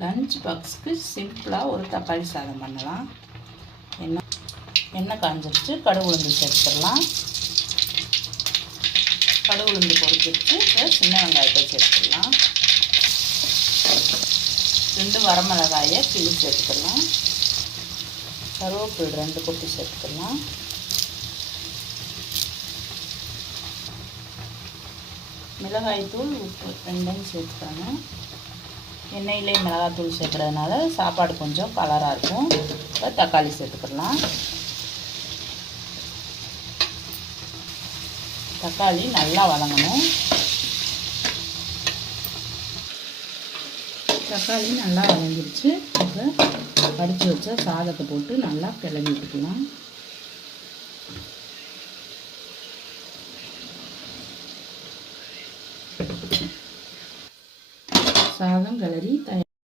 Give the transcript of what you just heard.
Lunch பாக்ஸுக்கு சிம்பிளாக ஒரு தக்காளி சாதம் பண்ணலாம். எண்ணெய் காஞ்சிருச்சு, கடுகு உளுந்து சேர்த்துடலாம். கடுகு உளுந்து பொரிச்சிருச்சு. இப்போ சின்ன வெங்காயத்தை சேர்த்துக்கலாம். 2 வரமிளகாயை கிள்ளி சேர்த்துக்கலாம். கருவேப்பிலை 2 கொட்டி சேர்த்துக்கலாம். மிளகாய்த்தூள், உப்பு 2 சேர்த்துக்கோங்க. எண்ணெயிலே மிளகாய்த்தூள் சேர்க்குறதுனால சாப்பாடு கொஞ்சம் கலராக இருக்கும். இப்போ தக்காளி சேர்த்துக்கலாம். தக்காளி நல்லா வதங்கணும். தக்காளி நல்லா வதங்கிடுச்சு. இப்போ வடித்து வச்ச சாதத்தை போட்டு நல்லா கிளறி விட்டுக்கலாம். சாதம் கிளறி தயார்.